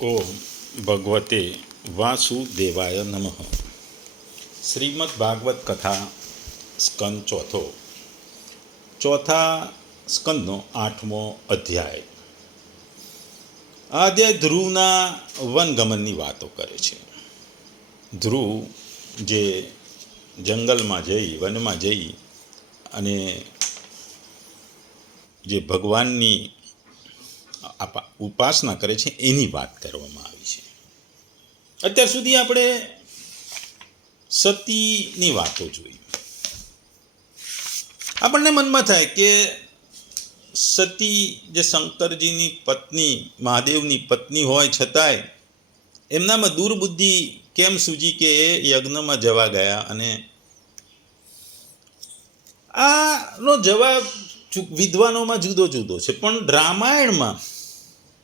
ઓમ ભગવતે વાસુદેવાય નમઃ. શ્રીમદ ભાગવત કથા સ્કંદ ચોથા સ્કંદનો 8મો અધ્યાય. આ અધ્યાય ધ્રુવના વનગમનની વાતો કરે છે. ધ્રુવ જે જંગલમાં જઈ વનમાં જઈ અને જે ભગવાનની ઉપાસના કરે છે એની વાત કરવામાં આવી છે. અત્યાર સુધી આપણે સતીની વાતો જોઈ. આપણને મનમાં થાય કે સતી જે શંકરજીની પત્ની મહાદેવની પત્ની હોય છતાંય એમનામાં દુર્બુદ્ધિ કેમ સૂજી કે એ યજ્ઞમાં જવા ગયા, અને આનો જવાબ વિદ્વાનોમાં જુદો જુદો છે. પણ રામાયણમાં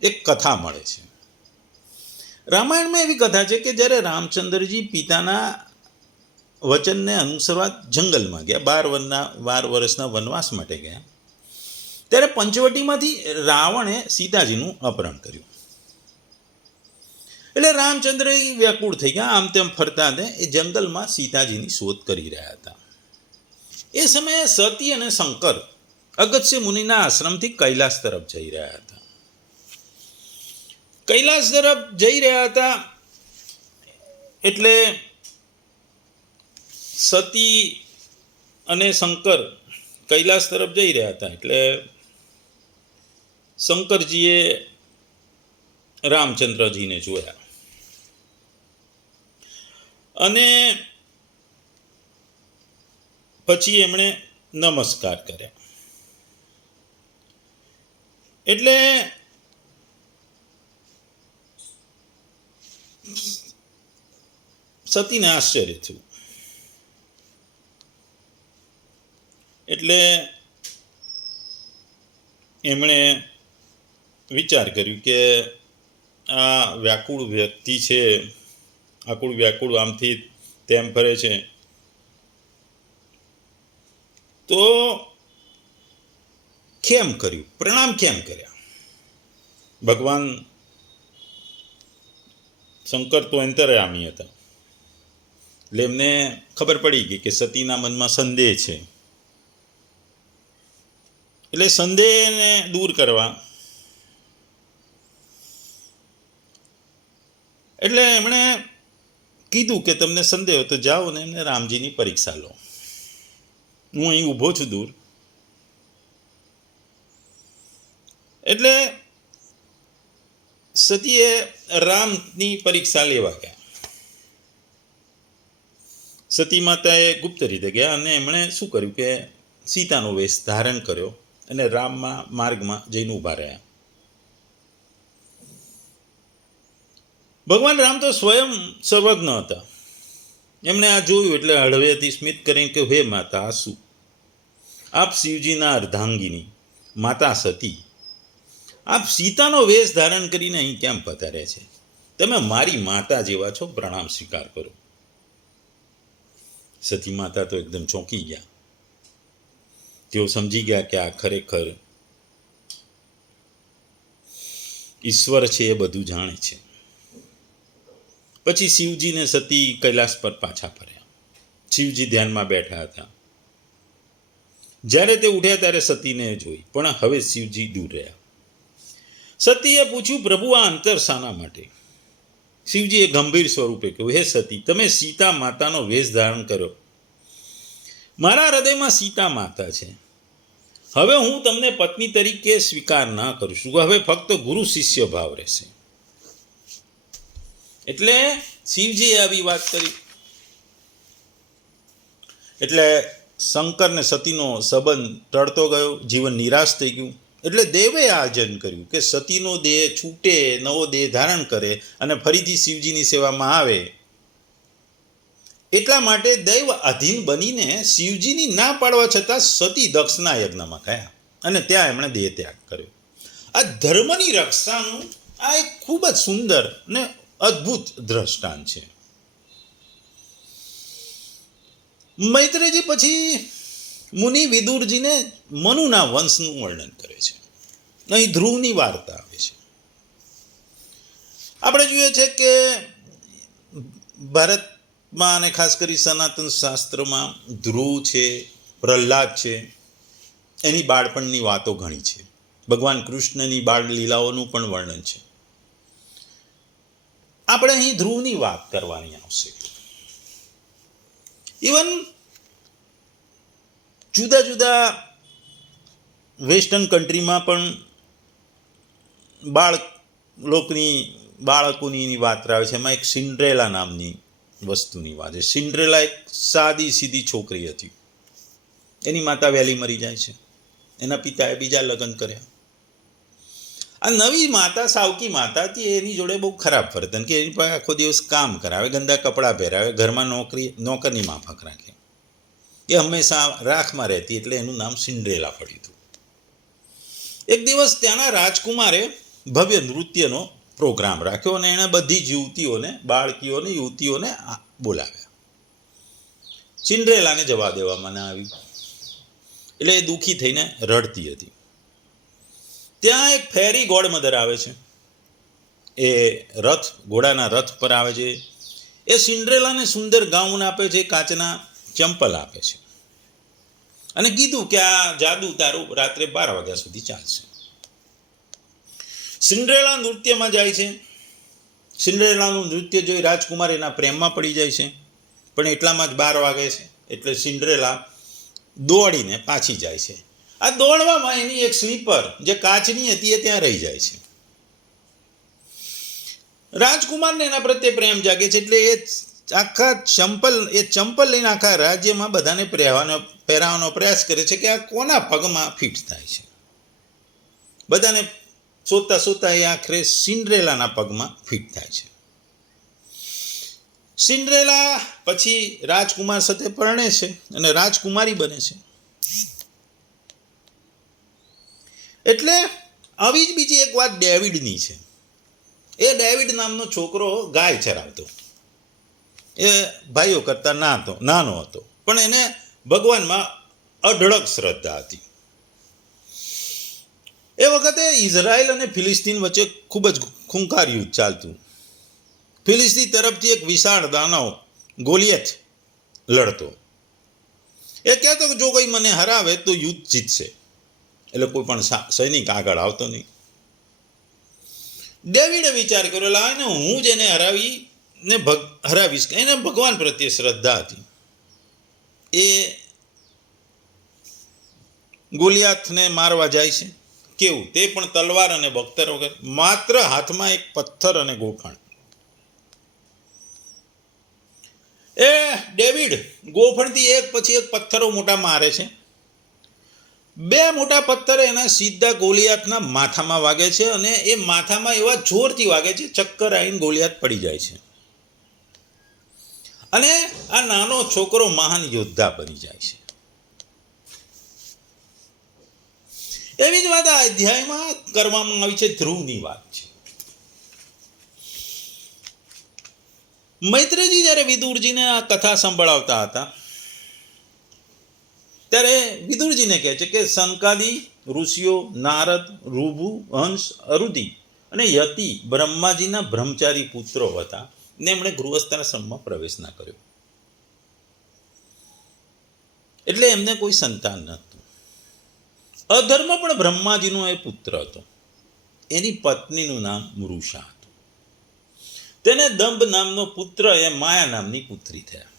એક કથા મળે છે. રામાયણમાં એવી કથા છે કે જ્યારે રામચંદ્રજી પિતાના વચનને અનુસરવા જંગલમાં ગયા, 12 વર્ષના વનવાસ માટે ગયા, ત્યારે પંચવટીમાંથી રાવણે સીતાજીનું અપહરણ કર્યું. એટલે રામચંદ્ર વ્યાકુળ થઈ ગયા. આમ તેમ ફરતા હતા એ જંગલમાં સીતાજીની શોધ કરી રહ્યા હતા. એ સમયે સતી અને શંકર અગસ્ત્ય મુનિના આશ્રમથી કૈલાસ તરફ જઈ રહ્યા હતા. કૈલાસ તરફ જઈ રહ્યા હતા એટલે સતી અને શંકર કૈલાસ તરફ જઈ રહ્યા હતા એટલે શંકરજીએ રામચંદ્રજીને જોયા અને પછી એમણે નમસ્કાર કર્યા. એટલે સતીને આશ્ચર્ય થયું. એટલે એમણે વિચાર કર્યું કે આ વ્યાકુળ વ્યક્તિ છે, આકુળ વ્યાકુળ આમથી તેમ ફરે છે, તો કેમ કર્યું, પ્રણામ કેમ કર્યા? ભગવાન શંકર તો અંતર્યામી હતા એટલે એમને ખબર પડી ગઈ કે સતીના મનમાં સંદેહ છે. એટલે સંદેહને દૂર કરવા એટલે એમણે કીધું કે તમને સંદેહ હોય તો જાઓ ને એમને રામજીની પરીક્ષા લો, હું અહીં ઊભો છું દૂર. એટલે સતીએ રામની પરીક્ષા લેવા ગયા. સતી માતાએ ગુપ્ત રીતે ગયા અને એમણે શું કર્યું કે સીતાનો વેશ ધારણ કર્યો અને રામમાં માર્ગમાં જઈને ઊભા રહ્યા. ભગવાન રામ તો સ્વયં સર્વજ્ઞ હતા. એમણે આ જોયું એટલે હળવેથી સ્મિત કરીને કે હે માતા, આ શું? આપ શિવજીના અર્ધાંગીની માતા સતી, આપ સીતાનો વેશ ધારણ કરીને અહીં કેમ પધાર્યા છે? તમે મારી માતા જેવા છો, પ્રણામ સ્વીકાર કરો. સતી માતા તો એકદમ ચોંકી ગયા. તેઓ સમજી ગયા કે આ ખરેખર ઈશ્વર છે, એ બધું જાણે છે. પછી શિવજીને સતી કૈલાસ પર પાછા ફર્યા. શિવજી ધ્યાનમાં બેઠા હતા. જ્યારે તે ઉઠ્યા ત્યારે સતીને જોઈ, પણ હવે શિવજી દૂર રહ્યા. સતીએ પૂછ્યું, પ્રભુ આ અંતર શાના માટે? શિવજીએ ગંભીર સ્વરૂપે કહ્યું, હે સતી, તમે સીતા માતાનો વેશ ધારણ કર્યો. મારા હૃદયમાં સીતા માતા છે. હવે હું તમને પત્ની તરીકે સ્વીકાર ના કરું છું. હવે ફક્ત ગુરુ શિષ્ય ભાવ રહેશે. એટલે શિવજીએ આવી વાત કરી. એટલે શંકર ને સતીનો સંબંધ ટળતો ગયો, જીવન નિરાશ થઈ ગયું. એટલે દેવે આયોજન કર્યું કે સતીનો દેહ છૂટે, નવો દેહ ધારણ કરે અને ફરીથી શિવજીની સેવામાં આવે. એટલા માટે દૈવ અધીન બનીને શિવજીની ના પાડવા છતાં સતી દક્ષના યજ્ઞમાં ગયા અને ત્યાં એમણે દેહ ત્યાગ કર્યો. આ ધર્મની રક્ષાનું આ એક ખૂબ જ સુંદર ને અદ્ભુત દ્રષ્ટાંત છે. મૈત્રેયજી પછી મુનિ વિદુરજીને મનુના વંશનું વર્ણન કરે છે. અહીં ધ્રુવની વાર્તા આવે છે. આપણે જોઈએ છે કે ભારતમાં અને ખાસ કરી સનાતન શાસ્ત્રમાં ધ્રુવ છે, પ્રહલાદ છે, એની બાળપણની વાતો ઘણી છે. ભગવાન કૃષ્ણની બાળ લીલાઓનું પણ વર્ણન છે. આપણે અહીં ધ્રુવની વાત કરવાની આવશે. ઇવન જુદા જુદા વેસ્ટર્ન કન્ટ્રીમાં પણ બાળકોની વાત આવે છે. એમાં એક સિન્ડ્રેલા નામની વસ્તુની વાત છે. સિન્ડ્રેલા એક સાદી સીધી છોકરી હતી. એની માતા વહેલી મરી જાય છે. એના પિતાએ બીજા લગ્ન કર્યા. આ નવી માતા, સાવકી માતા હતી, એની જોડે બહુ ખરાબ વર્તન, કે એની પાસે આખો દિવસ કામ કરાવે, ગંદા કપડાં પહેરાવે, ઘરમાં નોકરની માફક રાખે. એ હંમેશા રાખમાં રહેતી, એટલે એનું નામ સિન્ડ્રેલા પડ્યું હતું. એક દિવસ ત્યાંના રાજકુમારે ભવ્ય નૃત્યનો પ્રોગ્રામ રાખ્યો અને એણે બધી જ યુવતીઓને, બાળકીઓને, યુવતીઓને બોલાવ્યા. સિન્ડ્રેલાને જવા દેવામાં ના આવી, એટલે એ દુઃખી થઈને રડતી હતી. ત્યાં એક ફેરી ગોડ મધર આવે છે. એ ઘોડાના રથ પર આવે છે. એ સિન્ડ્રેલાને સુંદર ગાઉન આપે છે, કાચના ચંપલ આપે છે, અને કીધું કે આ જાદુ તારું રાત્રે 12 વાગ્યા સુધી ચાલશે. સિન્ડ્રેલા નૃત્યમાં જાય છે. સિન્ડ્રેલાનું નૃત્ય જોઈ રાજકુમાર એના પ્રેમમાં પડી જાય છે. પણ એટલામાં જ 12 વાગે છે, એટલે સિન્ડ્રેલા દોડીને પાછી જાય છે. આ દોડવામાં એની એક સ્લીપર જે કાચની હતી એ ત્યાં રહી જાય છે. રાજકુમારને એના પ્રત્યે પ્રેમ જાગે છે, એટલે એ ચંપલ લઈને આખા રાજ્યમાં બધાને પહેરાવવાનો પ્રયાસ કરે છે કે આ કોના પગમાં ફિટ થાય છે. બધાને શોધતા એ આખરે સિન્ડ્રેલાના પગમાં ફિટ થાય છે. સિન્ડ્રેલા પછી રાજકુમાર સાથે પરણે છે અને રાજકુમારી બને છે. એટલે આવી જ બીજી એક વાત ડેવિડની છે. એ ડેવિડ નામનો છોકરો ગાય ચરાવતો. એ ભાઈઓ કરતાં નાનો હતો, પણ એને ભગવાનમાં અઢળક શ્રદ્ધા હતી. એ વખતે ઇઝરાયલ અને ફિલિસ્તીન વચ્ચે ખૂબ જ ખૂંખાર યુદ્ધ ચાલતું. ફિલિસ્તીન તરફથી એક વિશાળ દાનવ ગોલિયથ લડતો. એ કહેતો કે જો કોઈ મને હરાવે તો યુદ્ધ જીતશે, એટલે કોઈ પણ સૈનિક આગળ આવતો નહીં. ડેવિડે વિચાર કર્યો, લાને હું જ એને હરાવીશ. એને ભગવાન પ્રત્યે શ્રદ્ધા હતી. એ ગોલિયાથને મારવા જાય છે. કેવું? તે પણ તલવાર અને બખ્તર વગર, માત્ર હાથમાં એક પથ્થર અને ગોફણ. એ ડેવિડ ગોફણથી એક પછી એક પથ્થરો મોટા મારે છે. 2 મોટા પથ્થર એના સીધા ગોલિયાથના માથામાં વાગે છે, અને એ માથામાં એવા જોરથી વાગે છે, ચક્કર આવીને ગોલિયાથ પડી જાય છે. અને આ નાનો છોકરો મહાન યોદ્ધા બની જાય છે. એવી જ વાત આ અધ્યાયમાં કરવામાં આવી છે. ધ્રુવની વાત છે. મૈત્રેયજી જ્યારે વિદુરજીને આ કથા સંભળાવતા હતા, ત્યારે વિદુરજીને કહે છે કે સનકાદી ઋષિઓ નારદ, ઋભુ, હંસ, અરુધિ અને યતિ બ્રહ્માજીના બ્રહ્મચારી પુત્રો હતા ને એમણે ગૃહસ્થાશ્રમમાં પ્રવેશ ના કર્યો, એટલે એમને કોઈ સંતાન નહોતું. અધર્મ પણ બ્રહ્માજીનો એ પુત્ર હતો. એની પત્નીનું નામ મૃષા હતું. તેને દંભ નામનો પુત્ર, એ માયા નામની પુત્રી થયા.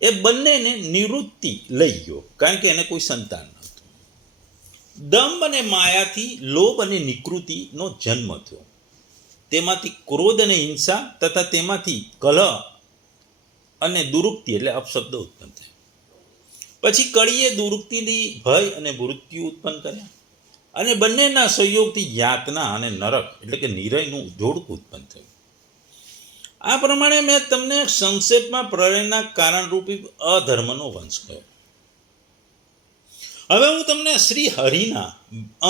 એ બંનેને નિવૃત્તિ લઈ ગયો, કારણ કે એને કોઈ સંતાન નહોતું. દંભ અને માયાથી લોભ અને નિકૃતિનો જન્મ થયો. તેમાંથી ક્રોધ અને હિંસા તથા તેમાંથી કલહ અને દુરુક્તિ એટલે અપશબ્દો ઉત્પન્ન થયા. પછી કળીએ દુરુક્તિથી ભય અને મૃત્યુ ઉત્પન્ન કર્યા, અને બંનેના સહયોગથી યાતના અને નરક એટલે કે નિરયનું જોડકું ઉત્પન્ન થયું. આ પ્રમાણે મેં તમને સંક્ષેપમાં પ્રલયના કારણરૂપી અધર્મનો વંશ કહ્યો. હવે હું તમને શ્રી હરિના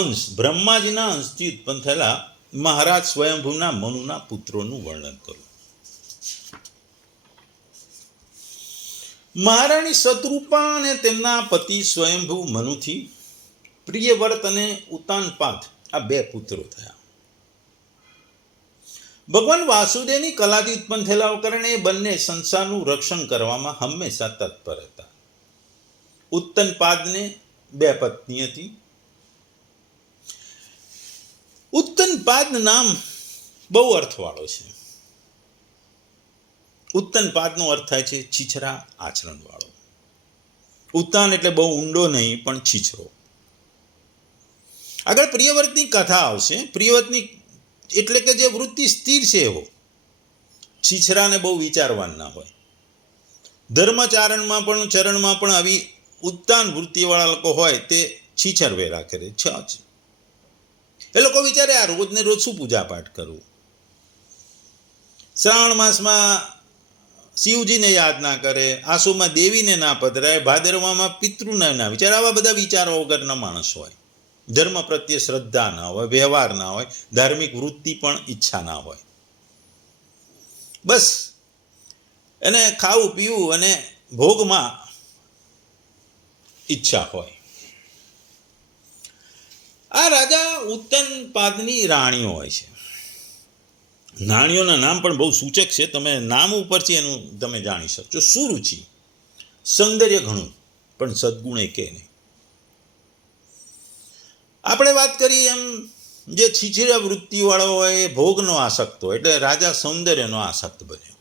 અંશ, બ્રહ્માજીના અંશથી ઉત્પન્ન થયેલા મહારાજ સ્વયંભૂના મનુના પુત્રોનું વર્ણન કરું. મહારાણી શતરૂપા અને તેમના પતિ સ્વયંભૂ મનુથી પ્રિયવ્રત અને ઉતાનપાદ આ 2 પુત્રો થયા. ભગવાન વાસુદેવની કલાથી ઉત્પન્ન થયેલા કારણે એ બંને સંસારનું રક્ષણ કરવામાં હંમેશા તત્પર હતા. ઉત્તનપાદને 2 પત્ની હતી. ઉત્તનપાદ નામ બહુ અર્થવાળો છે. ઉત્તનપાદનો અર્થ થાય છે છીછરા આચરણવાળો. ઉત્તાન એટલે બહુ ઊંડો નહીં, પણ છીછરો. આગળ પ્રિયવ્રતની કથા આવશે. પ્રિયવ્રતની એટલે કે જે વૃત્તિ સ્થિર છે એવો, છીછરાને બહુ વિચારવાન ના હોય. ધર્મચરણમાં પણ આવી ઉત્તાન વૃત્તિવાળા લોકો હોય તે છીછર વેરા કરે છે. એ લોકો વિચારે આ રોજને રોજ શું પૂજા પાઠ કરવું, શ્રાવણ માસમાં શિવજીને યાદ ના કરે, આસુમાં દેવીને ના પધરાય, ભાદરવામાં પિતૃને ના વિચારે. આવા બધા વિચારો વગરના માણસ હોય. ધર્મ પ્રત્યે શ્રદ્ધા ના હોય, વ્યવહાર ના હોય, ધાર્મિક વૃત્તિ પણ ઈચ્છા ના હોય. બસ એને ખાવું પીવું અને ભોગમાં ઈચ્છા હોય. આ રાજા ઉત્તનપાદની રાણીઓ હોય છે. રાણીઓના નામ પણ બહુ સૂચક છે. તમે નામ ઉપરથી એનું તમે જાણી શકશો. સુરુચિ, સૌંદર્ય ઘણું, પણ સદગુણ એકે નહીં. આપણે વાત કરીએ એમ જે છીછરા વૃત્તિવાળો હોય એ ભોગનો આસક્ત હોય, એટલે રાજા સૌંદર્યનો આસક્ત બન્યો.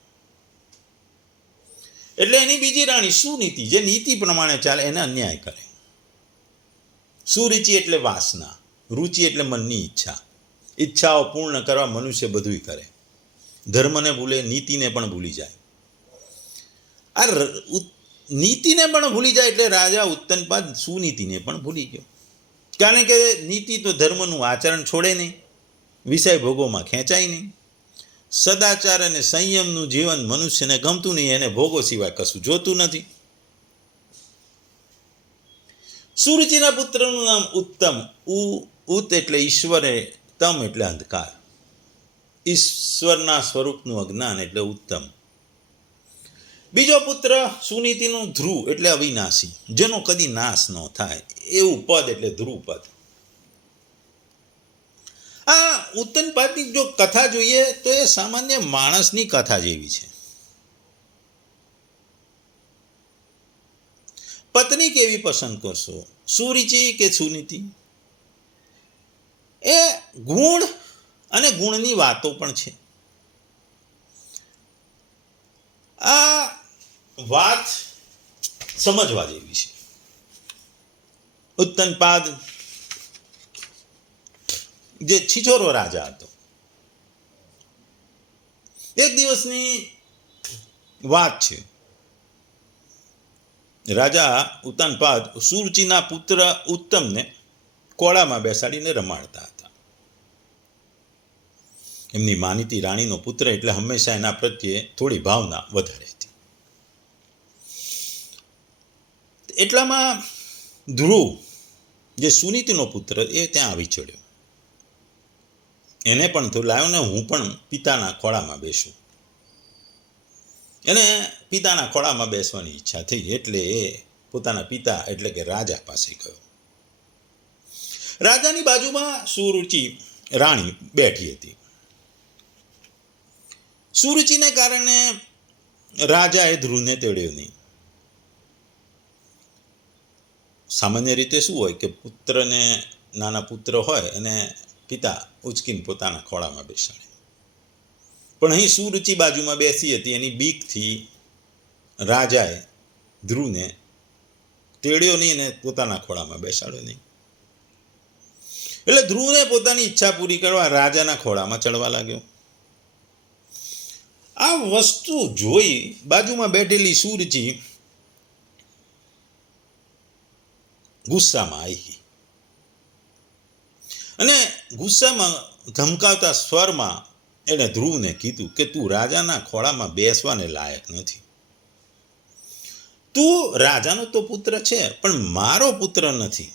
એટલે એની બીજી રાણી સુનીતિ, જે નીતિ પ્રમાણે ચાલે, એને અન્યાય કરે. સુરુચિ એટલે વાસના, રુચિ એટલે મનની ઈચ્છા. ઈચ્છાઓ પૂર્ણ કરવા મનુષ્ય બધું કરે. ધર્મને ભૂલે, નીતિને પણ ભૂલી જાય. આ નીતિને પણ ભૂલી જાય એટલે રાજા ઉત્તનપાદ સુનીતિને પણ ભૂલી ગયો. કારણ કે નીતિ તો ધર્મનું આચરણ છોડે નહીં, વિષય ભોગોમાં ખેંચાય નહીં. સદાચાર અને સંયમનું જીવન મનુષ્યને ગમતું નહીં, એને ભોગો સિવાય કશું જોતું નથી. સુરુચિના પુત્રનું નામ ઉત્તમ. ઉત એટલે ઈશ્વરે, તમ એટલે અંધકાર. ઈશ્વરના સ્વરૂપનું અજ્ઞાન એટલે ઉત્તમ. બીજો પુત્ર સુનીતિનું ધ્રુવ એટલે અવિનાશી, જેનો કદી નાશ ન થાય એવું પદ એટલે ધ્રુવ પદ. આ ઉત્તનપાદની જો કથા જોઈએ તો એ સામાન્ય માણસની કથા જેવી છે. પત્ની કેવી પસંદ કરશો, સુરુચિ કે સુનીતિ? એ ગુણ અને ગુણની વાતો પણ છે. આ વાત સમજવા જેવી છે. ઉત્તનપાદ જે છીછોરો રાજા હતો, એક દિવસની વાત છે. રાજા ઉત્તનપાદ સુરુચિના પુત્ર ઉત્તમને કોળામાં બેસાડીને રમાડતા હતા. એમની માનીતી રાણીનો પુત્ર એટલે હંમેશા એના પ્રત્યે થોડી ભાવના વધારે હતી. એટલામાં ધ્રુવ જે સુનીતિનો પુત્ર એ ત્યાં આવી ચડ્યો. એને પણ તો લાવ્યો ને હું પણ પિતાના ખોળામાં બેસું. એને પિતાના ખોળામાં બેસવાની ઈચ્છા થઈ એટલે એ પોતાના પિતા એટલે કે રાજા પાસે ગયો. રાજાની બાજુમાં સુરુચિ રાણી બેઠી હતી. સુરુચિને કારણે રાજાએ ધ્રુવને તેડ્યો નહીં. સામાન્ય રીતે શું હોય કે પુત્રને, નાના પુત્ર હોય અને પિતા ઉચકીને પોતાના ખોળામાં બેસાડે. પણ અહીં સુરુચિ બાજુમાં બેસી હતી, એની બીકથી રાજાએ ધ્રુવને તેડ્યો નહીં અને પોતાના ખોળામાં બેસાડ્યો નહીં. એટલે ધ્રુવને પોતાની ઈચ્છા પૂરી કરવા રાજાના ખોળામાં ચડવા લાગ્યો. આ વસ્તુ જોઈ બાજુમાં બેઠેલી સુરુચિ ગુસ્સામાં આવી ગઈ અને ગુસ્સામાં ધમકાવતા સ્વરમાં એણે ધ્રુવને કીધું કે તું રાજાના ખોળામાં બેસવાને લાયક નથી. તું રાજાનો તો પુત્ર છે પણ મારો પુત્ર નથી.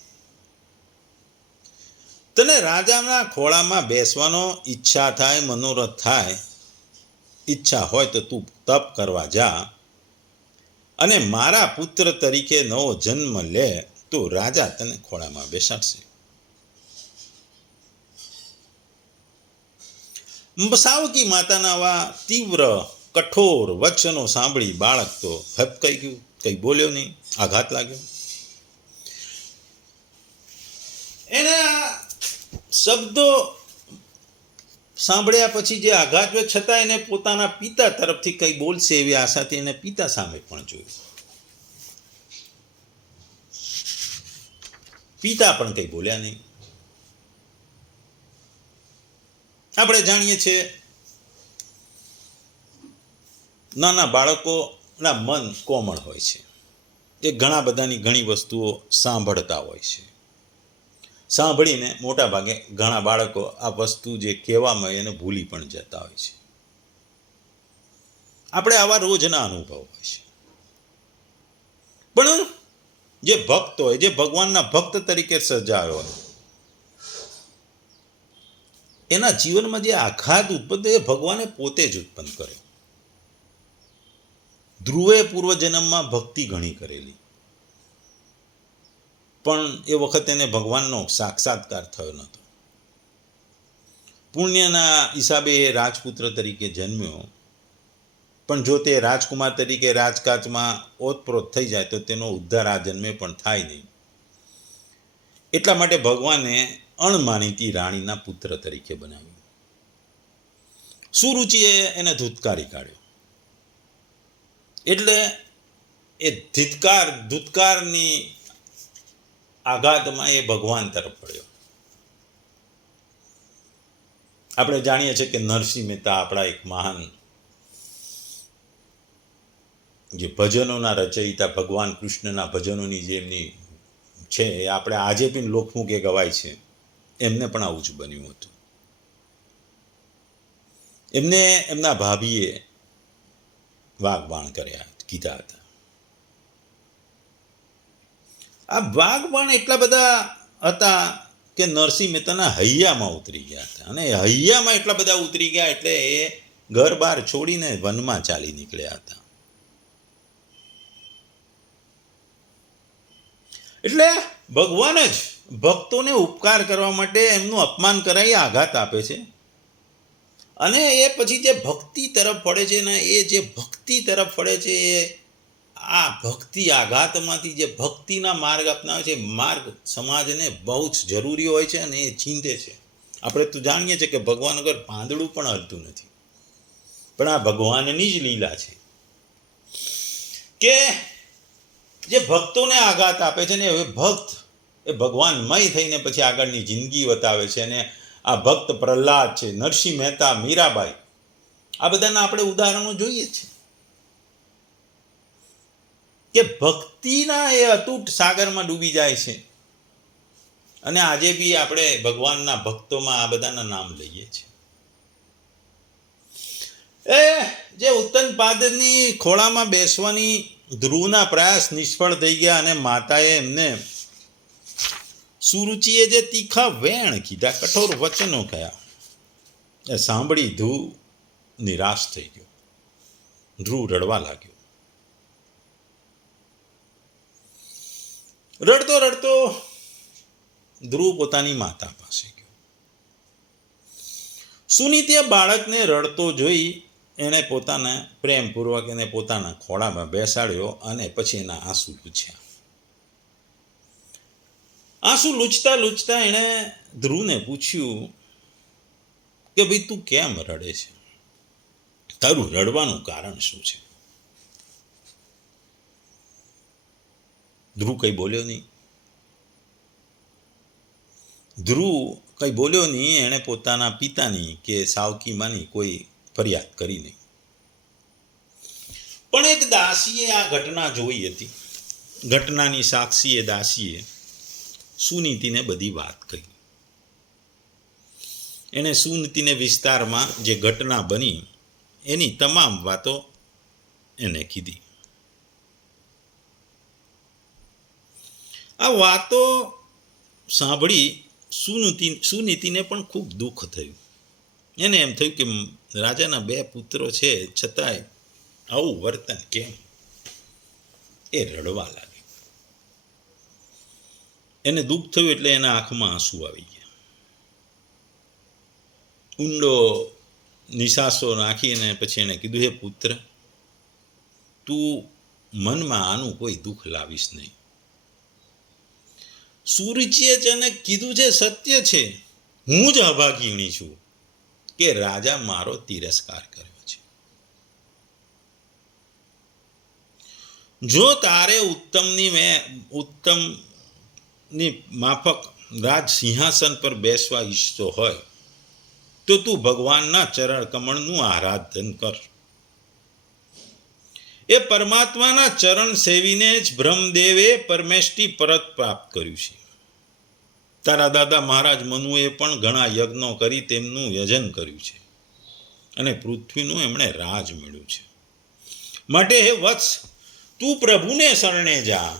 તને રાજાના ખોળામાં બેસવાનો ઈચ્છા થાય, મનોરથ થાય, ઈચ્છા હોય તો તું તપ કરવા જા અને મારા પુત્ર તરીકે નવો જન્મ લે તો રાજા તને ખોળામાં બેસાડશે. સાવકી માતાના આવા તીવ્ર કઠોર વચનો સાંભળી બાળક તો હબકાઈ ગયું, કંઈ બોલ્યો નહીં, આઘાત લાગ્યો. એના શબ્દો સાંભળ્યા પછી જે આઘાત હોય છતાં એને પોતાના પિતા તરફથી કંઈ બોલશે એવી આશાથી એને પિતા સામે પણ જોયું. પિતા પણ કંઈ બોલ્યા નહીં. આપણે જાણીએ છીએ નાના બાળકોના મન કોમળ હોય છે. એ ઘણા બધાની ઘણી વસ્તુઓ સાંભળતા હોય છે. સાંભળીને મોટા ભાગે ઘણા બાળકો આ વસ્તુ જે કહેવામાં આવે એને ભૂલી પણ જતા હોય છે. આપણે આવા રોજના અનુભવ હોય છે. પણ જે ભક્ત હોય, જે ભગવાનના ભક્ત તરીકે સર્જાયો હોય, એના જીવનમાં જે આઘાત ઉત્પન્ન એ ભગવાને પોતે જ ઉત્પન્ન કર્યો. ધ્રુવે પૂર્વજન્મમાં ભક્તિ ઘણી કરેલી, પણ એ વખતે એને ભગવાનનો સાક્ષાત્કાર થયો નહોતો. પુણ્યના હિસાબે એ રાજપુત્ર તરીકે જન્મ્યો, પણ જો તે રાજકુમાર તરીકે રાજકાજમાં ઓતપ્રોત થઈ જાય તો તેનો ઉદ્ધાર આ જન્મે પણ થાય નહીં. એટલા માટે ભગવાને અણમાનીતી રાણીના પુત્ર તરીકે બનાવ્યું. સુરુચિએ એને ધૂતકારી કાઢ્યો. એટલે એ ધૂતકારની આઘાતમાં એ ભગવાન તરફ પડ્યો. આપણે જાણીએ છીએ કે નરસિંહ મહેતા આપણા એક મહાન જે ભજનોના રચયિતા, ભગવાન કૃષ્ણના ભજનોની જે એમની છે એ આપણે આજે પણ લોકમુખે ગવાય છે. એમને પણ આવું જ બન્યું હતું. એમને એમના ભાભીએ વાઘબાણ કીધા હતા. આ વાઘબાણ એટલા બધા હતા કે નરસિંહ મહેતાના હૈયામાં ઉતરી ગયા હતા, અને હૈયામાં એટલા બધા ઉતરી ગયા એટલે એ ઘર બહાર છોડીને વનમાં ચાલી નીકળ્યા હતા. એટલે ભગવાન જ ભક્તોને ઉપકાર કરવા માટે એમનું અપમાન કરાવી આઘાત આપે છે, અને એ પછી જે ભક્તિ તરફ પડે છે ને, એ જે ભક્તિ તરફ પડે છે એ આ ભક્તિ આઘાતમાંથી જે ભક્તિના માર્ગ અપનાવે છે, માર્ગ સમાજને બહુ જ જરૂરી હોય છે અને એ ચીંધે છે. આપણે તો જાણીએ છીએ કે ભગવાન વગર પાંદડું પણ હલતું નથી, પણ આ ભગવાનની જ લીલા છે કે જે ભક્તોને આઘાત આપે છે ને હવે ભક્ત એ ભગવાનમય થઈને પછી આગળની જિંદગી બતાવે છે. અને આ ભક્ત પ્રહલાદ છે, નરસિંહ મહેતા, મીરાબાઈ, આ બધાના આપણે ઉદાહરણો જોઈએ છીએ કે ભક્તિના એ અતૂટ સાગરમાં ડૂબી જાય છે. અને આજે બી આપણે ભગવાનના ભક્તોમાં આ બધાના નામ લઈએ છીએ. એ જે ઉત્તનપાદની ખોળામાં બેસવાની ધ્રુવના પ્રયાસ નિષ્ફળ થઈ ગયા, અને માતાએ એમને સુરુચિએ જે તીખા વેણ કીધા, કઠોર વચનો કયા, એ સાંભળી ધ્રુવ નિરાશ થઈ ગયો. ધ્રુવ રડવા લાગ્યો. રડતો રડતો ધ્રુવ પોતાની માતા પાસે ગયો. સુનીતિએ બાળકને રડતો જોઈ એણે પોતાને પ્રેમપૂર્વક એને પોતાના ખોળામાં બેસાડ્યો અને પછી એના આંસુ લૂછ્યા. આંસુ લૂછતા લૂછતા એણે ધ્રુવને પૂછ્યું કે ભાઈ તું કેમ રડે છે? તારું રડવાનું કારણ શું છે? ધ્રુવ કંઈ બોલ્યો નહીં. એણે પોતાના પિતાની કે સાવકી માની કોઈ ફરિયાદ કરી નહીં. પણ એક દાસીએ આ ઘટના જોઈ હતી. ઘટનાની સાક્ષીએ દાસીએ સુનીતિને બધી વાત કહી. એણે સુનીતિને વિસ્તારમાં જે ઘટના બની એની તમામ વાતો એને કીધી. આ વાતો સાંભળી સુનીતિને પણ ખૂબ દુઃખ થયું. એને એમ થયું કે રાજાના 2 પુત્રો છે છતાંય આવું વર્તન કેમ? એ રડવા લાગી. એને દુઃખ થયું એટલે એના આંખમાં આંસુ આવી ગયા. ઊંડો નિશાસો નાખીને પછી એણે કીધું, હે પુત્ર, તું મનમાં આનું કોઈ દુઃખ લાવીશ નહીં. સૂર્યે એને કીધું છે સત્ય છે, હું જ અભાગીણી છું કે રાજા મારો તિરસ્કાર કર્યો છે. જો તારે ઉત્તમની માફક રાજ સિંહાસન પર બેસવા ઈચ્છતો હોય તો તું ભગવાનના ચરણ કમળનું આરાધન કર. એ પરમાત્માના ચરણ સેવીને જ બ્રહ્મદેવે પરમેષ્ટિ પરત પ્રાપ્ત કર્યું છે. તારા દાદા મહારાજ મનુએ પણ ઘણા યજ્ઞો કરી તેમનું યજન કર્યું છે અને પૃથ્વીનું એમણે રાજ મેળવ્યું છે. માટે હે વત્સ, તું પ્રભુને શરણે જા.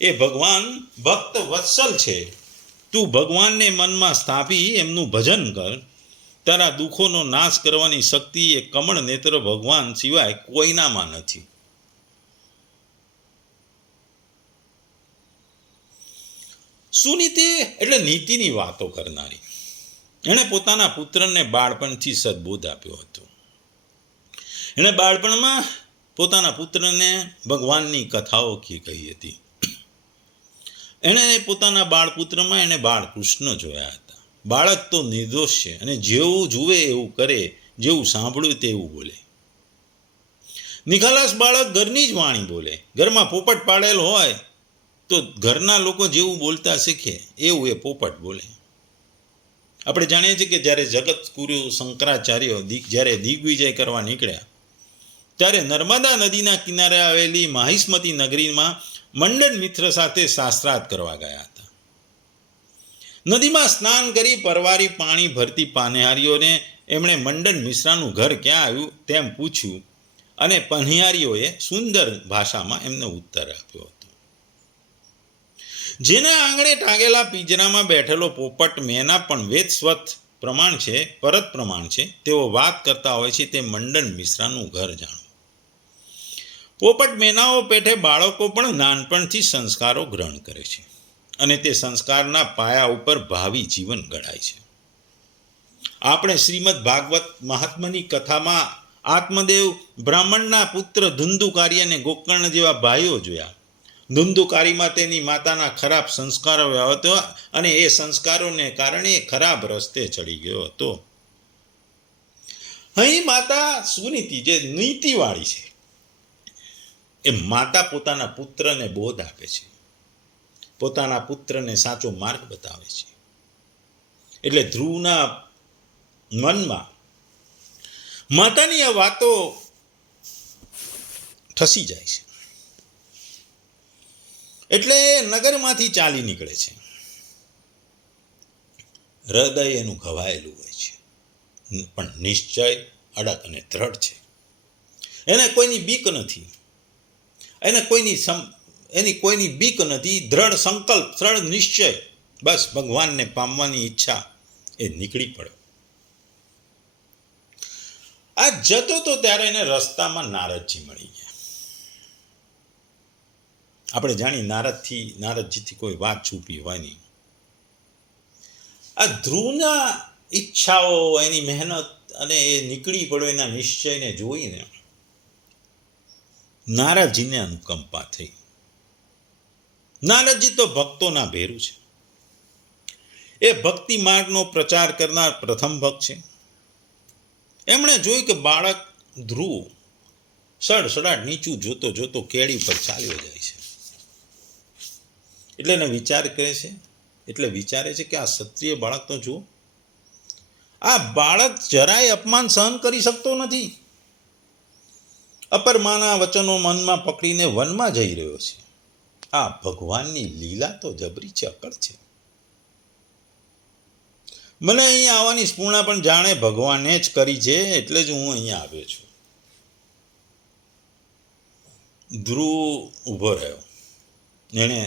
એ ભગવાન ભક્ત વત્સલ છે. તું ભગવાનને મનમાં સ્થાપી એમનું ભજન કર. તારા દુઃખોનો નાશ કરવાની શક્તિ એ કમળ નેત્ર ભગવાન સિવાય કોઈનામાં નથી. સુનીતિ એટલે નીતિની વાતો કરનારી. એણે પોતાના પુત્રને બાળપણથી સદબોધ આપ્યો હતો. એણે બાળપણમાં પોતાના પુત્રને ભગવાનની કથાઓ કહી હતી. એણે પોતાના બાળપુત્રમાં એણે બાળકૃષ્ણ જોયા હતા. બાળક તો નિર્દોષ છે અને જેવું જુએ એવું કરે, જેવું સાંભળ્યું તેવું બોલે. નિખાલસ બાળક ઘરની જ વાણી બોલે. ઘરમાં પોપટ પાડેલ હોય તો ઘરના લોકો જેવું બોલતા શીખે એવું એ પોપટ બોલે. આપણે જાણીએ છીએ કે જ્યારે જગતગુરુ શંકરાચાર્ય જ્યારે દિગ્વિજય કરવા નીકળ્યા ત્યારે નર્મદા નદીના કિનારે આવેલી માહિષ્મતી નગરીમાં મંડન મિત્ર સાથે શાસ્ત્રાર્થ કરવા ગયા હતા. નદીમાં સ્નાન કરી પરવારી પાણી ભરતી પાનેહારીઓને એમણે મંડન મિશ્રાનું ઘર ક્યાં આવ્યું તેમ પૂછ્યું અને પનિહારીઓએ સુંદર ભાષામાં એમને ઉત્તર આપ્યો હતો. જેના આંગણે ટાંગેલા પિંજરામાં બેઠેલો પોપટ મેના પણ વેદસ્વત પ્રમાણ છે, પરત પ્રમાણ છે, તેઓ વાત કરતા હોય છે તે મંડન મિશ્રાનું ઘર જાણો. પોપટ મેનાઓ પેઠે બાળકો પણ નાનપણથી સંસ્કારો ગ્રહણ કરે છે અને તે સંસ્કારના પાયા ઉપર ભાવિ જીવન ઘડાય છે. આપણે શ્રીમદ ભાગવત મહાત્માની કથામાં આત્મદેવ બ્રાહ્મણના પુત્ર ધુંધુકારી અને ગોકર્ણ જેવા ભાઈઓ જોયા. ધુંધુકારીમાં તેની માતાના ખરાબ સંસ્કારો આવ્યા હતા અને એ સંસ્કારોને કારણે ખરાબ રસ્તે ચડી ગયો હતો. અહીં માતા સુનીતિ જે નીતિવાળી છે એ માતા પોતાના પુત્રને બોધ આપે છે, પોતાના પુત્રને સાચો માર્ગ બતાવે છે. એટલે ધ્રુવના મનમાં માતાની આ વાતો ઠસી જાય છે. એટલે નગરમાંથી ચાલી નીકળે છે. હૃદય એનું ઘવાયેલું હોય છે પણ નિશ્ચય અડગ અને દ્રઢ છે. એને કોઈની બીક નથી, એની કોઈની બીક નથી. દ્રઢ સંકલ્પ, દ્રઢ નિશ્ચય, બસ ભગવાનને પામવાની ઈચ્છા એ નીકળી પડે. આ જતો તો ત્યારે એને રસ્તામાં નારદજી મળી ગયા. આપણે જાણી નારદજીથી કોઈ વાત છુપી હોય નહીં. આ ધ્રુવના ઈચ્છાઓ, એની મહેનત અને એ નીકળી પડ્યો એના નિશ્ચયને જોઈને નારદજીને અનુકંપા થઈ. નારદજી તો ભક્તોના ભેરું છે. એ ભક્તિ માર્ગનો પ્રચાર કરનાર પ્રથમ ભક્ત છે. એમણે જોયું કે બાળક ધ્રુવ સડસડાટ નીચું જોતો જોતો કેળી પર ચાલ્યો જાય છે. એટલે એને વિચારે છે કે આ ક્ષત્રિય બાળક તો જુઓ, આ બાળક જરાય અપમાન સહન કરી શકતો નથી. અપરમાના વચનો મનમાં પકડીને વનમાં જઈ રહ્યો છે. આ ભગવાનની લીલા તો જબરી છે, અકળ છે. મને અહીંયા આવવાની સ્ફૂર્ણા પણ જાણે ભગવાને જ કરી છે, એટલે જ હું અહીંયા આવ્યો છું. ધ્રુવ ઊભો રહ્યો. એણે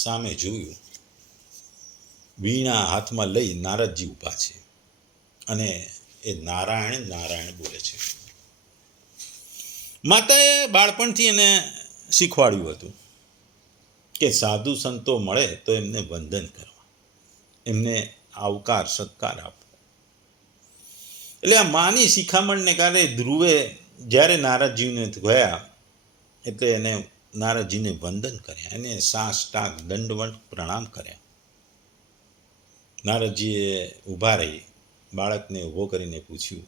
સામે જોયું. વીણા હાથમાં લઈ નારદજી ઊભા છે અને એ નારાયણ નારાયણ બોલે છે. માતાએ બાળપણથી એને શીખવાડ્યું હતું કે સાધુ સંતો મળે તો એમને વંદન કરવા, એમને આવકાર સત્કાર આપવો. એટલે આ માની શિખામણને કારણે ધ્રુવે જ્યારે નારદજીને ગયા એટલે એને નારદજીને વંદન કર્યા, એને સાષ્ટાંગ દંડવત પ્રણામ કર્યા. નારદજીએ ઊભા રહી બાળકને ઊભો કરીને પૂછ્યું,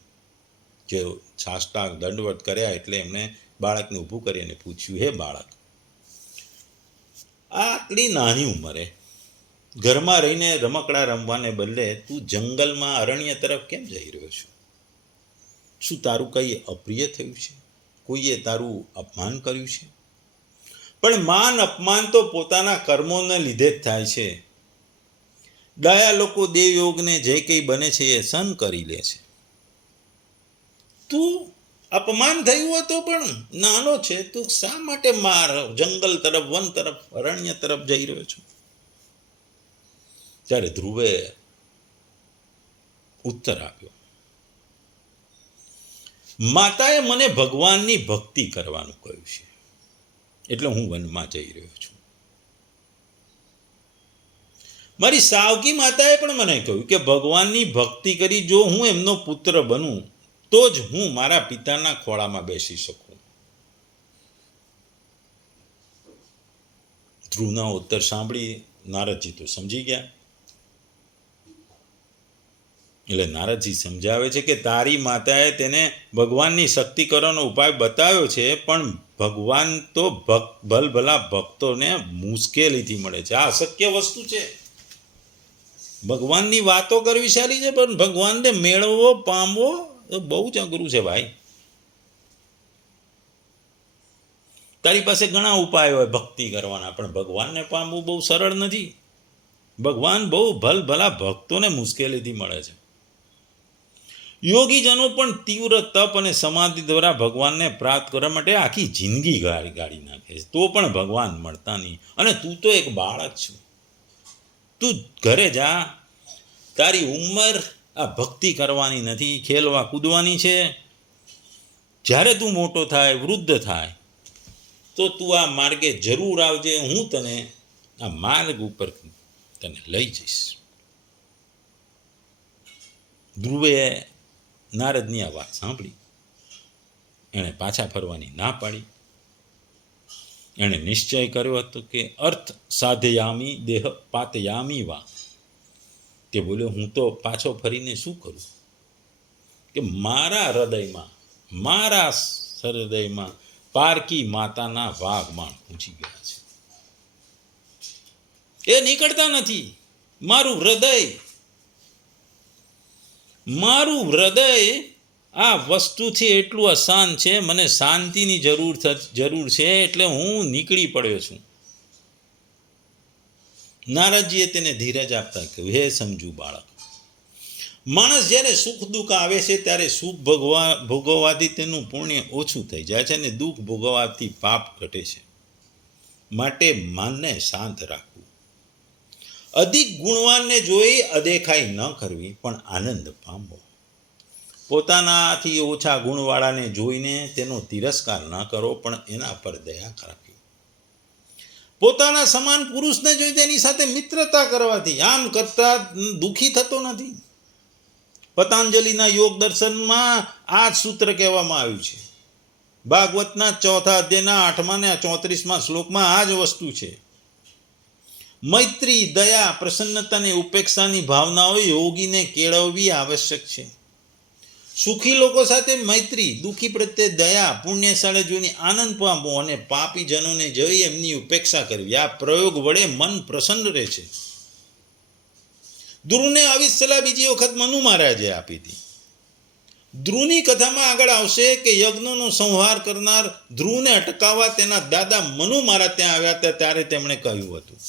જે સાષ્ટાંગ દંડવત કર્યા એટલે એમણે બાળકને ઊભું કરીને પૂછ્યું, હે બાળક, આટલી નાની ઉંમરે ઘરમાં રહીને રમકડા રમવાને બદલે તું જંગલમાં અરણ્ય તરફ કેમ જઈ રહ્યો છું? શું તારું કંઈ અપ્રિય થયું છે? કોઈએ તારું અપમાન કર્યું છે? પણ માન અપમાન તો પોતાના કર્મોને લીધે જ થાય છે. ડાયા લોકો દેવયોગને જે કંઈ બને છે એ સહન કરી લે છે. તું અપમાન થયું હોય તો પણ નાનો છે, તું શા માટે જંગલ તરફ, વન તરફ, અરણ્ય તરફ જઈ રહ્યો છું? ત્યારે ધ્રુવે ઉત્તર આપ્યો, માતાએ મને ભગવાનની ભક્તિ કરવાનું કહ્યું છે, એટલે હું વનમાં જઈ રહ્યો છું. મારી સાવકી માતાએ પણ મને કહ્યું કે ભગવાનની ભક્તિ કરી જો હું એમનો પુત્ર બનું તો જ હું મારા પિતાના ખોળામાં બેસી શકું. ધ્રુવના ઉત્તર સાંભળી નારદજી તો સમજી ગયા. એટલે નારદજી સમજાવે છે કે તારી માતાએ તેને ભગવાનની શક્તિ કરવાનો ઉપાય બતાવ્યો છે, પણ ભગવાન તો ભલભલા ભક્તોને મુશ્કેલીથી મળે છે. આ અશક્ય વસ્તુ છે. ભગવાનની વાતો કરવી સારી છે, પણ ભગવાનને મેળવવો, પામવો બહુ જ અઘરું છે ભાઈ. તારી પાસે ઘણા ઉપાય હોય ભક્તિ કરવાના, પણ ભગવાનને પામવું બહુ સરળ નથી. ભગવાન બહુ ભલભલા ભક્તોને મુશ્કેલીથી મળે છે. યોગીજનો પણ તીવ્ર તપ અને સમાધિ દ્વારા ભગવાનને પ્રાપ્ત કરવા માટે આખી જિંદગી ગાળી નાખે છે, તો પણ ભગવાન મળતા નહીં. અને તું તો એક બાળક છું, તું ઘરે જા. તારી ઉંમર આ ભક્તિ કરવાની નથી, ખેલવા કૂદવાની છે. જ્યારે તું મોટો થાય, વૃદ્ધ થાય, તો તું આ માર્ગે જરૂર આવજે. હું તને આ માર્ગ ઉપર તને લઈ જઈશ. ધ્રુવે નારદની આ વાત સાંભળી. એણે પાછા ફરવાની ના પાડી. એણે નિશ્ચય કર્યો હતો કે અર્થ સાધયામી દેહ પાતયામી વા. તે બોલ્યો, હું તો પાછો ફરીને શું કરું કે મારા હૃદયમાં પારકી માતાના વાઘમાં પૂછી ગયા છે. એ નીકળતા નથી. મારું હૃદય આ વસ્તુથી એટલું અશાંત છે, મને શાંતિની જરૂર છે, એટલે હું નીકળી પડ્યો છું. નારદજીએ તેને ધીરજ આપતા કહ્યું, હે સમજુ બાળક, માણસ જ્યારે સુખ દુઃખ આવે છે ત્યારે સુખ ભોગવવાથી તેનું પુણ્ય ઓછું થઈ જાય છે અને દુઃખ ભોગવવાથી પાપ ઘટે છે. માટે મનને શાંત રાખવું. અધિક ગુણવાનને જોઈ અદેખાઈ ન કરવી, પણ આનંદ પામવો. પોતાનાથી ઓછા ગુણવાળાને જોઈને તેનો તિરસ્કાર ન કરો, પણ એના પર દયા રાખવી. પોતાના સમાન પુરુષને જોઈ તેની સાથે મિત્રતા કરવાથી આમ કરતા દુઃખી થતો નથી. પતંજલિના યોગ દર્શનમાં આ જ સૂત્ર કહેવામાં આવ્યું છે. ભાગવતના 4થા અધ્યાયના 8મા અને 34મા શ્લોકમાં આ જ વસ્તુ છે. મૈત્રી, દયા, પ્રસન્નતા અને ઉપેક્ષાની ભાવનાઓ યોગીને કેળવવી આવશ્યક છે. સુખી લોકો સાથે મૈત્રી, દુઃખી પ્રત્યે દયા, પુણ્યશાળી જોઈને આનંદ પામવો અને પાપી જનોને જોઈ એમની ઉપેક્ષા કરવી. આ પ્રયોગ વડે મન પ્રસન્ન રહે છે. ધ્રુવને આવી સલાહ બીજી વખત મનુ મહારાજે આપી હતી. ધ્રુવની કથામાં આગળ આવશે કે યજ્ઞનો સંહાર કરનાર ધ્રુવને અટકાવવા તેના દાદા મનુ મહારાજ ત્યાં આવ્યા હતા. ત્યારે તેમણે કહ્યું હતું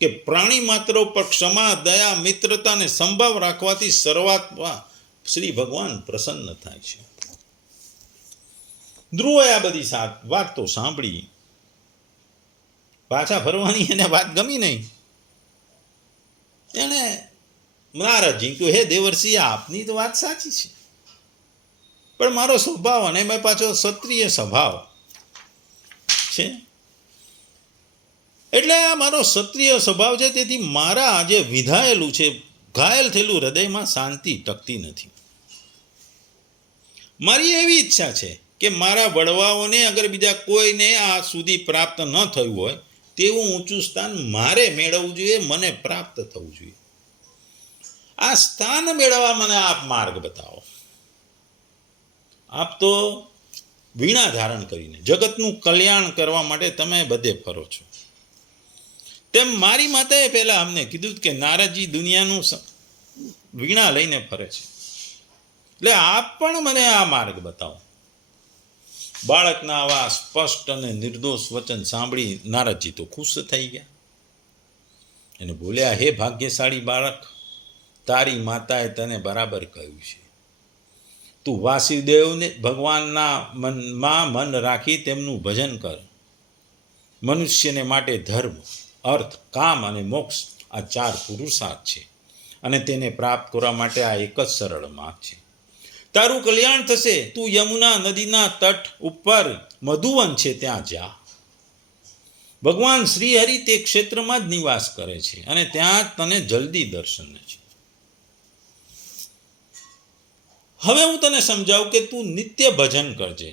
કે પ્રાણી માત્ર પર ક્ષમા, દયા, મિત્રતા અને સંભાવ રાખવાથી શરૂઆતમાં શ્રી ભગવાન પ્રસન્ન થાય છે. ધ્રુવે આ બધી વાત તો સાંભળી. પાછા ફરવાની એને વાત ગમી નહીં. એને નારદજી કહ્યું, હે દેવર્ષિ, આપની તો વાત સાચી છે, પણ મારો સ્વભાવ અને મેં પાછો ક્ષત્રિય સ્વભાવ છે, એટલે આ મારો ક્ષત્રિય સ્વભાવ છે. તેથી મારા જે વિધાયેલું છે, ઘાયલ થયેલું હૃદયમાં શાંતિ ટકતી નથી. મારી એવી ઈચ્છા છે કે મારા વડવાઓને અગર બીજા કોઈને આ સુધી પ્રાપ્ત ન થયું હોય તેવું ઊંચું સ્થાન મારે મેળવવું જોઈએ, મને પ્રાપ્ત થવું જોઈએ. આ સ્થાન મેળવવા મને આપ માર્ગ બતાવો. આપ તો વીણા ધારણ કરીને જગતનું કલ્યાણ કરવા માટે તમે બધે ફરો છો. તેમ મારી માતાએ પહેલા અમને કીધું કે નારદજી દુનિયાનું વીણા લઈને ફરે છે, એટલે આપ પણ મને આ માર્ગ બતાવો. બાળકના આવા સ્પષ્ટ અને નિર્દોષ વચન સાંભળી નારદજી તો ખુશ થઈ ગયા. એને બોલ્યા, હે ભાગ્યશાળી બાળક, તારી માતાએ તને બરાબર કહ્યું છે. તું વાસુદેવને ભગવાનના મનમાં મન રાખી તેમનું ભજન કર. મનુષ્યને માટે ધર્મ, અર્થ, કામ અને મોક્ષ આ 4 પુરુષાર્થ છે, અને તેને પ્રાપ્ત કરવા માટે આ એક જ સરળ માર્ગ છે. તારું કલ્યાણ થશે. તું યમુના નદીના તટ ઉપર મધુવન છે ત્યાં જા. ભગવાન શ્રીહરિ તે ક્ષેત્રમાં જ નિવાસ કરે છે અને ત્યાં તને જલ્દી દર્શન છે. હવે હું તને સમજાવું કે તું નિત્ય ભજન કરજે.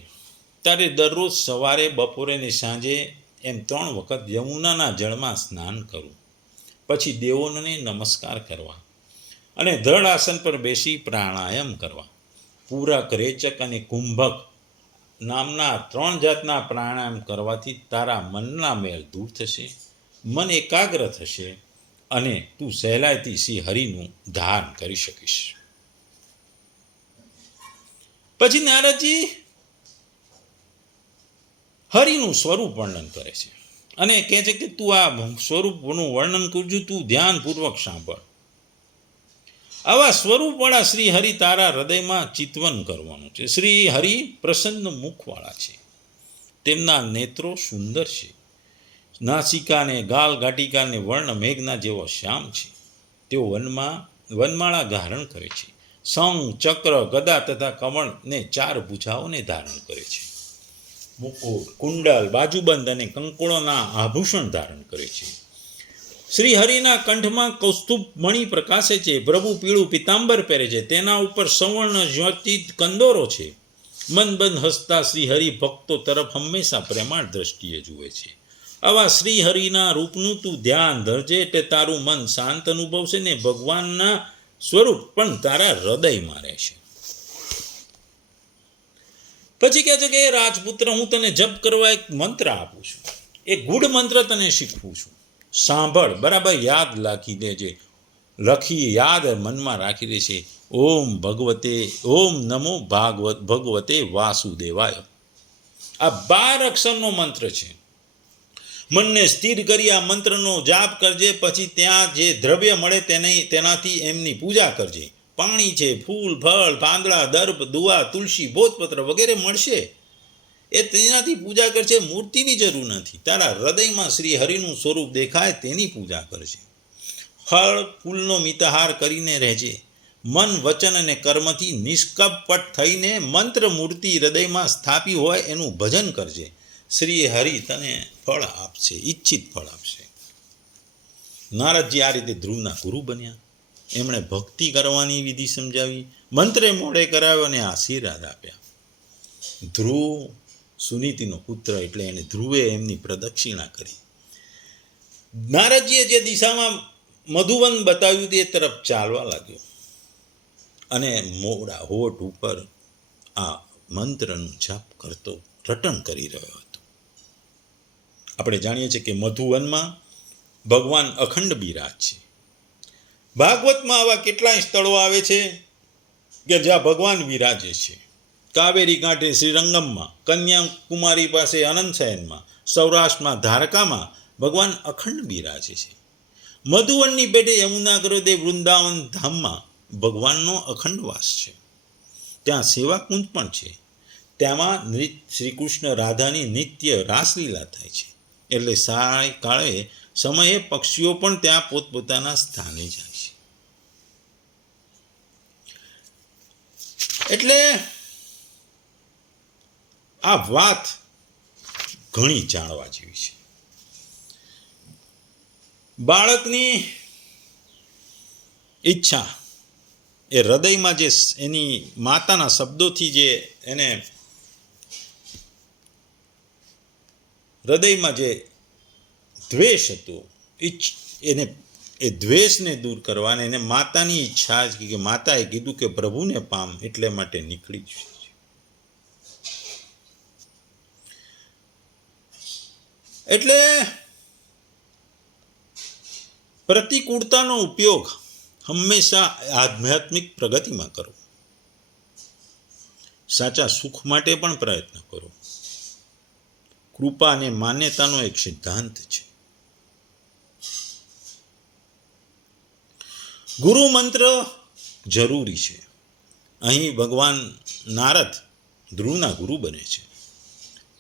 તારે દરરોજ સવારે, બપોરે ને સાંજે એમ 3 વખત યમુનાના જળમાં સ્નાન કરવું. પછી દેવોને નમસ્કાર કરવા અને દ્રઢ આસન પર બેસી પ્રાણાયામ કરવા. પૂરક, રેચક અને કુંભક નામના 3 જાતના પ્રાણાયામ કરવાથી તારા મનના મેલ દૂર થશે, મન એકાગ્ર થશે અને તું સહેલાઈથી શ્રી હરિનું ધ્યાન કરી શકીશ. પછી નારદજી હરિનું સ્વરૂપ વર્ણન કરે છે અને કહે છે કે તું આ સ્વરૂપનું વર્ણન કરજો, તું ધ્યાનપૂર્વક સાંભળ. આવા સ્વરૂપવાળા શ્રી હરિ તારા હૃદયમાં ચિંતવન કરવાનું છે. શ્રી હરિ પ્રસન્ન મુખવાળા છે. તેમના નેત્રો સુંદર છે. નાસિકાને, ગાલ, ઘાટિકાને વર્ણ મેઘના જેવો શ્યામ છે. તેઓ વનમાળા ધારણ કરે છે. શંખ, ચક્ર, ગદા તથા કમળને 4 ભુજાઓને ધારણ કરે છે. મુકુટ, કુંડલ, બાજુબંધ અને કંકોળોના આભૂષણ ધારણ કરે છે. શ્રી હરિના કંઠમાં કૌસ્તુભ મણિ પ્રકાશે છે. પ્રભુ પીળું પિતાંબર પહેરે છે. તેના ઉપર સવર્ણ જ્યોતિત કંદોરો છે. મનબંધ હસતા શ્રી હરિ ભક્તો તરફ હંમેશા પ્રેમાળ દ્રષ્ટિએ જુએ છે. આવા શ્રી હરિના રૂપનું તું ધ્યાન ધરજે એટલે તારું મન શાંત અનુભવશે ને ભગવાનના સ્વરૂપ પણ તારા હૃદયમાં રહેશે. પછી કહે છે કે રાજપુત્ર, હું તને જપ કરવા એક મંત્ર આપું છું. એક ગૂઢ મંત્ર તને શીખવું છું. સાંભળ, બરાબર યાદ રાખી દેજે. યાદ મનમાં રાખી દે છે. ઓમ નમો ભગવતે વાસુદેવાય. આ 12 અક્ષરનો મંત્ર છે. મનને સ્થિર કરી આ મંત્રનો જાપ કરજે. પછી ત્યાં જે દ્રવ્ય મળે તેનાથી એમની પૂજા કરજે. પાણી છે, ફૂલ, ફળ, પાંદડા, દર્ભ, દુવા, તુલસી, ભોજપત્ર વગેરે મળશે, એ તેનાથી પૂજા કરશે. મૂર્તિની જરૂર નથી. તારા હૃદયમાં શ્રી હરિનું સ્વરૂપ દેખાય તેની પૂજા કરશે. ફળ ફૂલનો મિતહાર કરીને રહેજે. મન, વચન અને કર્મથી નિષ્કપટ થઈને મંત્ર મૂર્તિ હૃદયમાં સ્થાપી હોય એનું ભજન કરજે. શ્રી હરિ તને ફળ આપશે, ઈચ્છિત ફળ આપશે. નારદજી આ રીતે ધ્રુવના ગુરુ બન્યા. એમણે ભક્તિ કરવાની વિધિ સમજાવી, મંત્રે મોડે કરાવ્યો અને આશીર્વાદ આપ્યા. ધ્રુવ સુનીતિનો પુત્ર એટલે એને ધ્રુવે એમની પ્રદક્ષિણા કરી. નારદજીએ જે દિશામાં મધુવન બતાવ્યું તે તરફ ચાલવા લાગ્યો અને મોડા હોઠ ઉપર આ મંત્રનું જાપ કરતો રટણ કરી રહ્યો હતો. આપણે જાણીએ છીએ કે મધુવનમાં ભગવાન અખંડ બિરાજ છે. ભાગવતમાં આવા કેટલાય સ્થળો આવે છે કે જ્યાં ભગવાન વિરાજે છે. કાવેરી કાંઠે શ્રીરંગમમાં, કન્યાકુમારી પાસે અનંતશયનમાં, સૌરાષ્ટ્રમાં દ્વારકામાં ભગવાન અખંડ બિરાજે છે. મધુવનની પેટે યમુના ગ્રોદે વૃંદાવન ધામમાં ભગવાનનો અખંડ વાસ છે. ત્યાં સેવાકુંજ પણ છે. તેમાં શ્રી કૃષ્ણ રાધાની નિત્ય રાસલીલા થાય છે. એટલે સાયકાળે સમયે પક્ષીઓ પણ ત્યાં પોતપોતાના સ્થાને જાય છે. એટલે આ વાત ઘણી જાણવા જેવી છે. બાળકની ઈચ્છા એ હૃદયમાં જે એની માતાના શબ્દોથી જે એને હૃદયમાં જે દ્વેષ હતો એને એ દ્વેષને દૂર કરવાને એને માતાની ઈચ્છા જ કે માતાએ કીધું કે પ્રભુને પામ એટલે માટે નીકળી જ એટલે પ્રતિકૂળતાનો ઉપયોગ હંમેશા આધ્યાત્મિક પ્રગતિમાં કરો, સાચા સુખ માટે પણ પ્રયત્ન કરો. કૃપા અને માન્યતાનો એક સિદ્ધાંત છે. ગુરુ મંત્ર જરૂરી છે. અહીં ભગવાન નારદ ધ્રુવના ગુરુ બને છે.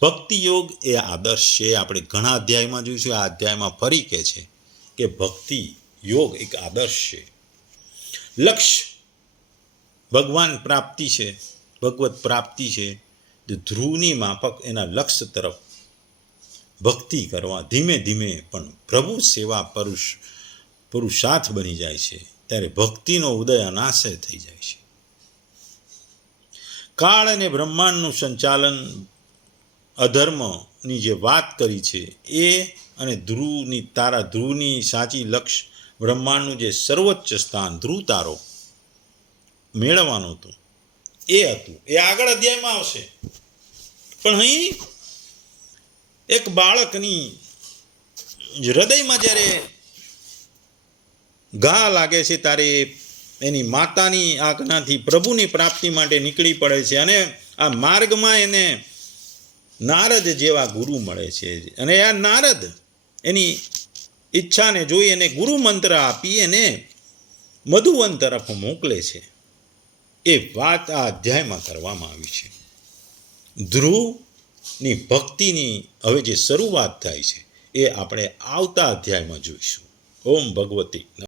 ભક્તિ યોગ એ આદર્શ છે. આપણે ઘણા અધ્યાયમાં જોઈશું. આ અધ્યાયમાં ફરી કહે છે કે ભક્તિ યોગ એક આદર્શ છે. લક્ષ્ય ભગવાન પ્રાપ્તિ છે, ભગવત પ્રાપ્તિ છે. ધ્રુવની માફક એના લક્ષ્ય તરફ ભક્તિ કરવા ધીમે ધીમે પણ પ્રભુ સેવા પુરુષાર્થ બની જાય છે. ત્યારે ભક્તિનો ઉદય અનાશય થઈ જાય છે. કાળ અને બ્રહ્માંડનું સંચાલન અધર્મની જે વાત કરી છે એ અને ધ્રુવની સાચી લક્ષ્ય બ્રહ્માંડનું જે સર્વોચ્ચ સ્થાન ધ્રુવ તારો મેળવવાનું હતું એ હતું. એ આગળ અધ્યાયમાં આવશે. પણ અહીં એક બાળકની હૃદયમાં જ્યારે ઘા લાગે છે ત્યારે એની માતાની આજ્ઞાથી પ્રભુની પ્રાપ્તિ માટે નીકળી પડે છે અને આ માર્ગમાં એને નારદ જેવા ગુરુ મળે છે. અને આ નારદ એની ઈચ્છાને જોઈ એને ગુરુ મંત્ર આપી એને મધુવન તરફ મોકલે છે. એ વાત આ અધ્યાયમાં કરવામાં આવી છે. ધ્રુવની ભક્તિની હવે જે શરૂઆત થાય છે એ આપણે આવતા અધ્યાયમાં જોઈશું. ઓમ ભગવતી.